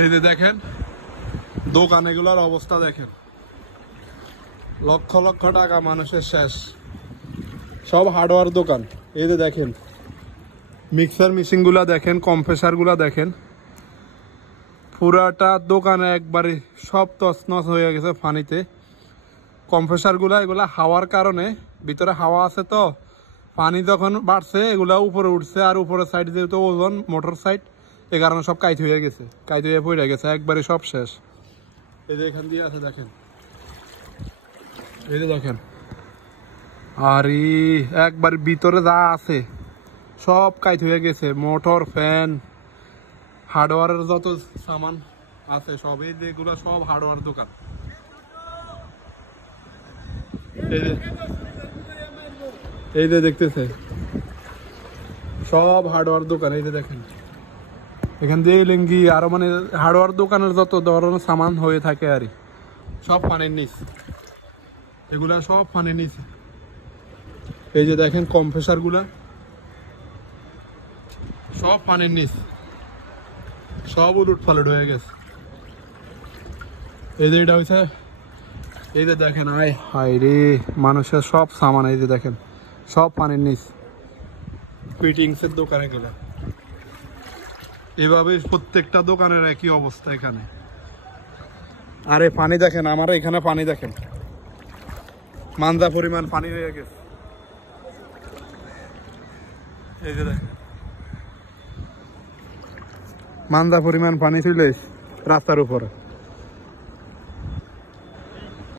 এই যে দেখেন দোকান এগুলোর অবস্থা দেখেন, লক্ষ লক্ষ টাকা মানুষের শেষ, সব হার্ডওয়্যার দোকান। এই যে দেখেন মিক্সার মেশিন গুলা দেখেন, কম্প্রেসার গুলা দেখেন, পুরাটা দোকানে একবারে সব তছনছ হয়ে গেছে পানিতে। কম্প্রেসার গুলা এগুলা হাওয়ার কারণে, ভিতরে হাওয়া আছে তো পানি যখন বাড়ছে এগুলা উপরে উঠছে, আর উপরের সাইড যেহেতু ওজন মোটর সাইড, এই কারণে সব কাইত হয়ে গেছে, কাইত হয়ে পড়ে গেছে, একবারে সব শেষ। এই যে এখান দিয়ে আছে দেখেন, এই যে দেখেন, আর একবার ভিতরে যা আছে সব কাইত হয়ে গেছে, মোটর, ফ্যান, হার্ডওয়্যারের যত সামান আছে সব, এই যেগুলো সব হার্ডওয়্যার দোকান। এই যে দেখতেছে সব হার্ডওয়্যার দোকান। এই যে দেখেন এখান দিয়ে লিঙ্গি আরো মানে হার্ডওয়্যার দোকানের যত ধরনের সামান হয়ে থাকে আর সব পানির নিচ, এগুলা সব পানির নিচ। এই যে দেখেন কম্প্রেসার গুলা সব পানির নিচ, সব উলট পালট হয়ে গেছে। এই যে এটা হয়েছে, এই যে দেখেন আয় হায় রে মানুষের সব সামান, এই যে দেখেন সব পানির নিচ। ফিটিংসের দোকানে গেলে এভাবে প্রত্যেকটা দোকানের একই অবস্থা এখানে। আরে পানি দেখেন, আমার এখানে পানি দেখেন, মান্দা পরিমাণ পানি হয়ে গেছে। এই যে দেখেন মান্দা পরিমাণ পানি ছিল রাস্তার উপরে।